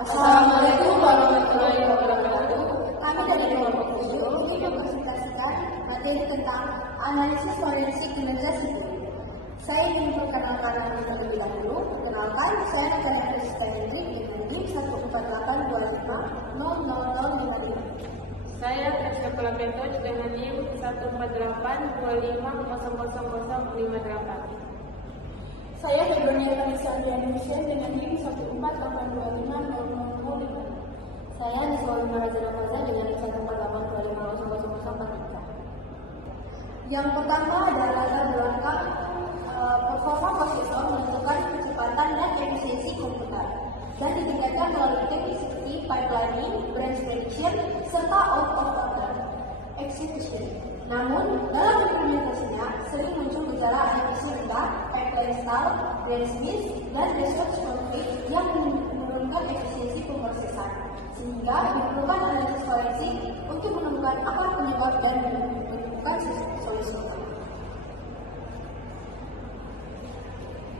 Assalamualaikum warahmatullahi wabarakatuh. Kami dari kelompok 7 ingin mempresentasikan materi tentang analisis forensik kinerja sipil. Saya ingin memperkenalkan diri terlebih dahulu. Perkenalkan, saya Natalia Krisita Hendrik dengan NIM 14825000055. Saya Triska Pulapeto dengan NIM 14825000058. Saya Febronia Vanessa Adriana Hussein dengan NIM 148250005. Saya Niswa Maraja Ramaza dengan NIM 148250043. Yang pertama adalah latar belakang performa prosesor menentukan kecepatan dan efisiensi komputer dan ditingkatkan melalui teknik seperti pipelining, branch prediction, serta out-of-order execution. Namun, dalam implementasinya sering muncul gejala efisiensi rendah, pipeline stall, branch miss, dan resource conflict yang menurunkan efisiensi pemrosesan, sehingga diperlukan analisis forensik untuk menemukan akar penyebab dan menemukan solusi.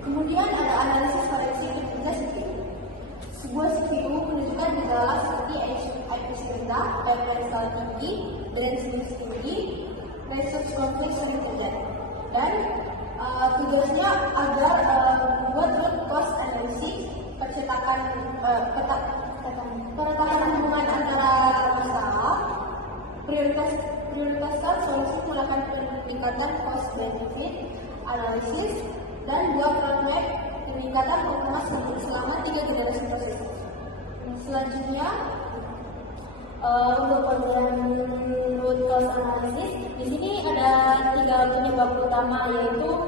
Kemudian ada analisis forensik kinerja sipil. Sebuah CPU menunjukkan gejala seperti efisiensi rendah, pipeline stall tinggi, branch miss tinggi, resource conflict sering terjadi. Dan tugasnya agar membuat root cause analysis, peretakan hubungan antara masalah, prioritaskan solusi melakukan peningkatan cost benefit analisis, dan buat roadmap peningkatan performa selama 3 generasi prosesor. Selanjutnya, Untuk penjelasan root cause analysis, di sini ada 3 penyebab utama, yaitu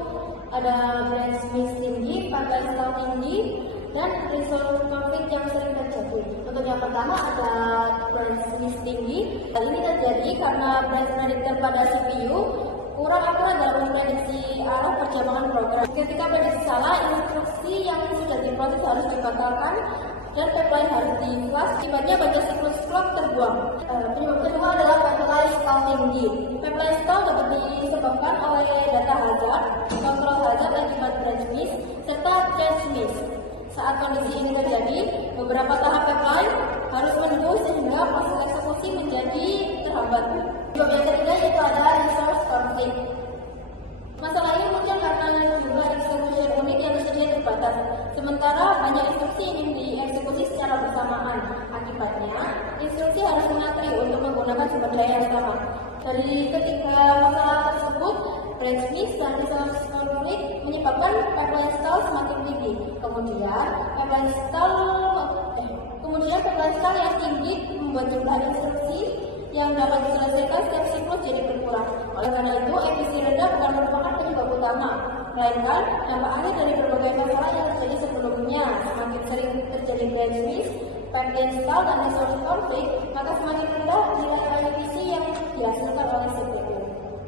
ada branch miss tinggi, pipeline stall tinggi, dan resource conflict yang sering terjadi. Untuk yang pertama ada branch miss tinggi. Hal ini terjadi karena branch predictor pada CPU kurang akurat dalam memprediksi arah perjalanan program. Ketika prediksi salah, instruksi yang sudah diproses harus dibatalkan dan pipeline harus di-flush, akibatnya banyak siklus clock terbuang. Penyebab kedua adalah pipeline stall tinggi. Pipeline stall dapat disebabkan oleh data hazard, kontrol hazard akibat branch miss, serta cache miss. Saat kondisi ini terjadi, beberapa tahap pipeline harus menunggu sehingga proses eksekusi menjadi terhambat. Penyebab yang ketiga yaitu ada resource conflict. Masalah ini muncul karena jumlah execution unit yang tersedia terbatas, sementara banyak instruksi ingin dieksekusi secara bersamaan. Akibatnya, instruksi harus mengantri untuk menggunakan sumber daya yang sama. Dari ketiga masalah tersebut, branch miss dan resource conflict menyebabkan pipeline stall semakin tinggi. Kemudian pipeline stall yang tinggi membuat jumlah instruksi yang dapat diselesaikan setiap siklus jadi berkurang. Oleh karena itu, efisiensi rendah bukan merupakan penyebab utama, melainkan dampak akhir dari berbagai masalah yang terjadi sebelumnya. Semakin sering terjadi branch miss, pipeline stall, dan resource conflict, maka semakin rendah nilai efisiensi yang dihasilkan oleh CPU.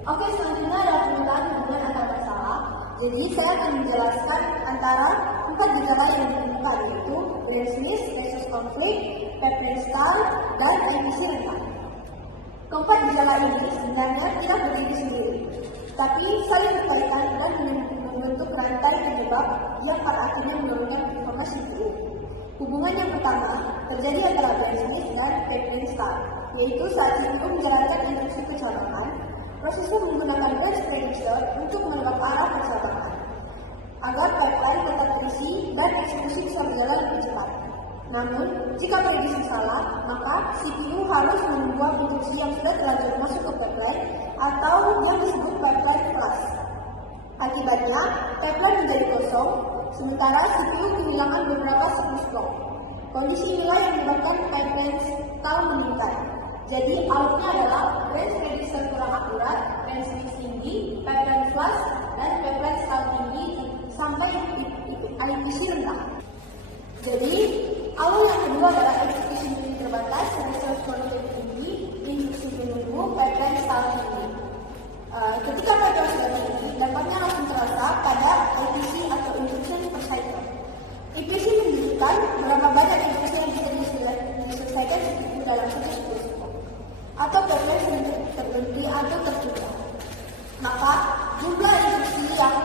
Oke, selanjutnya adalah pemetaan hubungan antar masalah. Jadi saya akan menjelaskan antara 4 gejala yang ditemukan, yaitu branch miss, resource conflict, pipeline stall, dan efisiensi rendah. Keempat gejala ini sebenarnya tidak berdiri sendiri, tapi saling berkaitan dan membentuk rantai penyebab yang pada akhirnya menurunkan performa CPU. Hubungan yang pertama terjadi antara branch miss dan pipeline stall, yaitu saat CPU menjalankan instruksi pencocokan, prosesor menggunakan branch predictor untuk menebak arah pencocokan agar pipeline tetap terisi dan eksekusi bisa berjalan lebih cepat. Namun, jika prediksi salah, maka CPU harus membuat instruksi yang sudah terlanjur masuk ke pipeline atau yang disebut pipeline flush. Akibatnya, pipeline menjadi kosong, sementara CPU kehilangan beberapa siklus clock. Kondisi inilah yang menyebabkan pipeline stall meningkat. Jadi, outnya adalah branch prediction kurang akurat, branch miss tinggi, pipeline flush, dan pipeline stall tinggi sampai efisiensi rendah. Jadi, awal yang kedua adalah eksekusi unit terbatas, resource conflict tinggi, instruksi menunggu, pipeline stall tinggi. Ketika pipeline sudah tinggi, dampaknya langsung terasa pada IPC atau instruction per cycle. IPC menunjukkan berapa banyak instruksi yang bisa diselesaikan dalam satu siklus atau pipeline terberhenti atau tertunda. Maka jumlah instruksi yang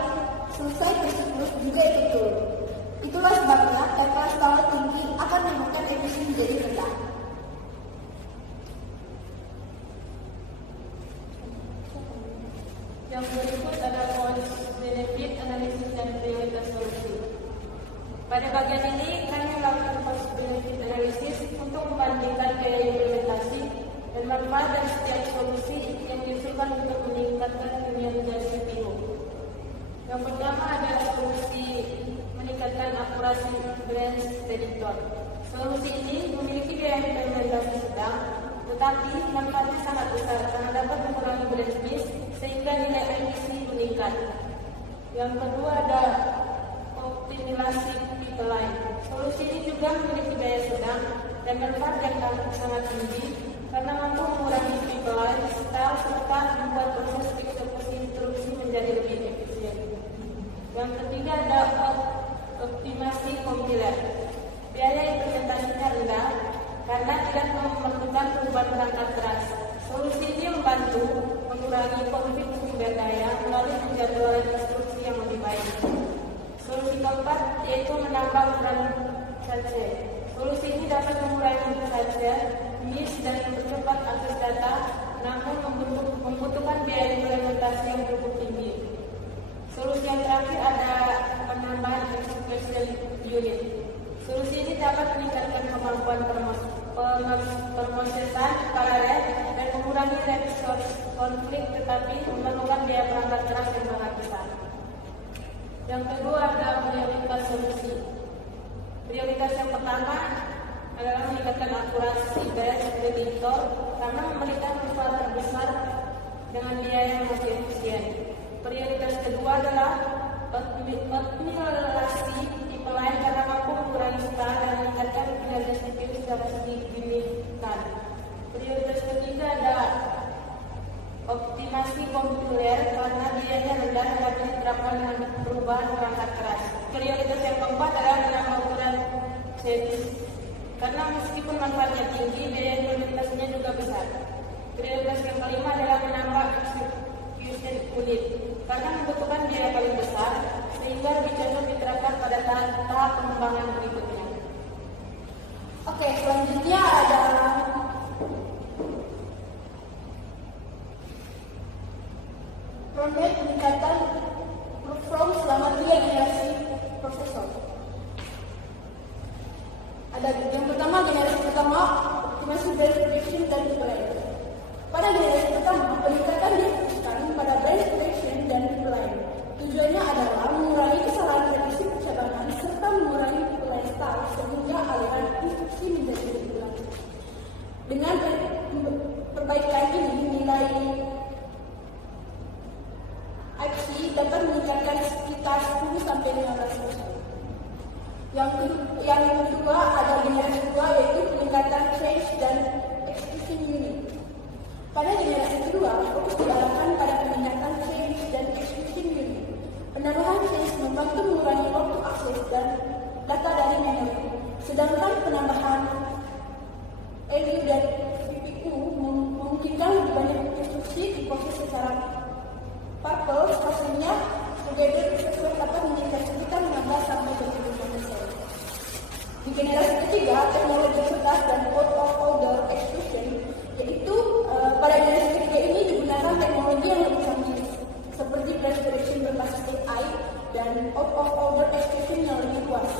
selesai per siklus juga ikut turun. Itulah sebabnya pipeline stall tinggi akan menyebabkan efisiensi Pertama, dan setiap solusi yang diusulkan untuk meningkatkan kinerja CPU. Yang pertama adalah solusi meningkatkan akurasi branch predictor. Solusi ini memiliki biaya implementasi sedang, tetapi manfaatnya sangat besar karena dapat mengurangi branch miss sehingga nilai IDC meningkat. Yang kedua ada optimalisasi pipeline. Solusi ini juga memiliki biaya sedang dan manfaat yang sangat tinggi karena mampu mengurangi pipeline style serta membuat proses eksekusi instruksi menjadi lebih efisien. Yang ketiga ada optimasi kompiler. Biaya implementasinya rendah karena tidak memerlukan perubahan perangkat keras. Solusi ini membantu mengurangi konflik sumber daya melalui penjadwalan instruksi yang lebih baik. Solusi keempat yaitu menambah ukuran saja. Solusi ini dapat mengurangi saja miss dan mempercepat akses data, namun membutuhkan biaya implementasi yang cukup tinggi. Solusi yang terakhir ada penambahan execution unit. Solusi ini dapat meningkatkan kemampuan permosesan paralel dan mengurangi resource konflik, tetapi memerlukan biaya perangkat keras yang sangat besar. Yang kedua ada prioritas solusi. Prioritas yang pertama adalah meningkatkan akurasi branch predictor karena memberikan manfaat terbesar dengan biaya yang lebih efisien. Prioritas kedua adalah optimalisasi pipeline karena mampu mengurangi style dan meningkatkan kinerja CPU secara signifikan. Prioritas ketiga adalah optimasi kompiler karena biayanya rendah dapat diterapkan dengan perubahan perangkat keras. Prioritas yang keempat adalah menambah ukuran series karena meskipun manfaatnya tinggi, biaya implementasinya juga besar. Prioritas yang kelima adalah menambah execution unit karena membutuhkan biaya paling besar sehingga lebih cocok diterapkan pada tahap pengembangan berikutnya. Oke, selanjutnya ada roadmap peningkatan perform selama 3 generasi prosesor. Ada yang pertama, generasi pertama, optimasi branch prediction dan pipeline. Pada generasi pertama, peningkatan difokuskan pada branch prediction dan pipeline. Tujuannya adalah mengurangi kesalahan prediksi percabangan serta mengurangi pipeline style sehingga aliran instruksi menjadi lebih lanjut. Dengan perbaikan ini, nilai IC dapat meningkatkan sekitar 10-15%. Yang kedua ada generasi kedua yaitu peningkatan change dan execution unit. Pada generasi kedua, fokus diarahkan pada peningkatan change dan execution unit. Penambahan change membantu mengurangi waktu akses dan data dari memori. Sedangkan penambahan ALU dan CPU memungkinkan lebih banyak instruksi diproses secara parallel, hasilnya together sesuai dapat meningkat sekitar 15-25%. Di generasi ketiga, teknologi cerdas dan out-of-order execution, yaitu pada generasi ketiga ini digunakan teknologi yang lebih canggih seperti branch prediction berbasis AI dan out-of-order execution yang lebih luas.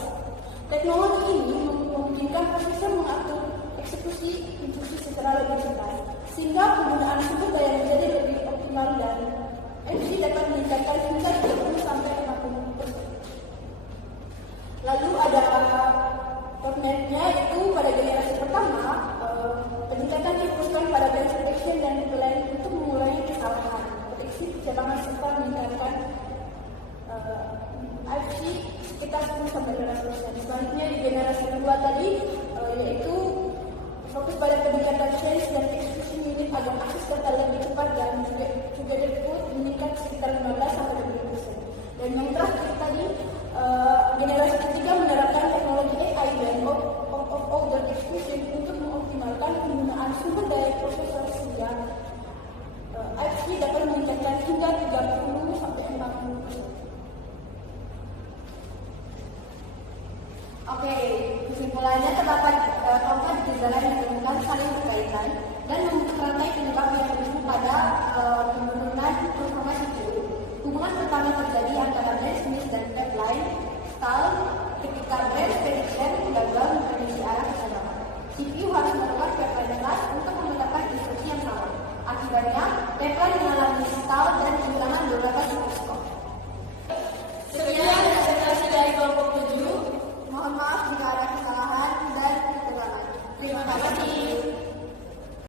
Teknologi ini memungkinkan prosesor mengatur eksekusi instruksi secara lebih cepat, sehingga penggunaan sumber daya menjadi lebih optimal dan MC dapat meningkatkan hingga 30-50%. Lalu ada roadmap-nya, yaitu pada generasi pertama, peningkatan difokuskan pada branch prediction dan pipeline untuk mengurangi kesalahan prediksi percabangan serta meningkatkan IC sekitar 10-15%. Selanjutnya di generasi kedua tadi, yaitu fokus pada peningkatan change dan execution unit agar akses data lebih cepat dan juga output meningkat sekitar 15-20%. Dan yang terakhir tadi, generasi ketiga menerapkan teknologi AI dan out-of-order execution untuk mengoptimalkan penggunaan sumber daya prosesor sehingga IC dapat meningkatkan hingga 30-40%. Oke, kesimpulannya terdapat keempat gejala yang ditemukan saling berkaitan dan membentuk rantai penyebab yang berujung pada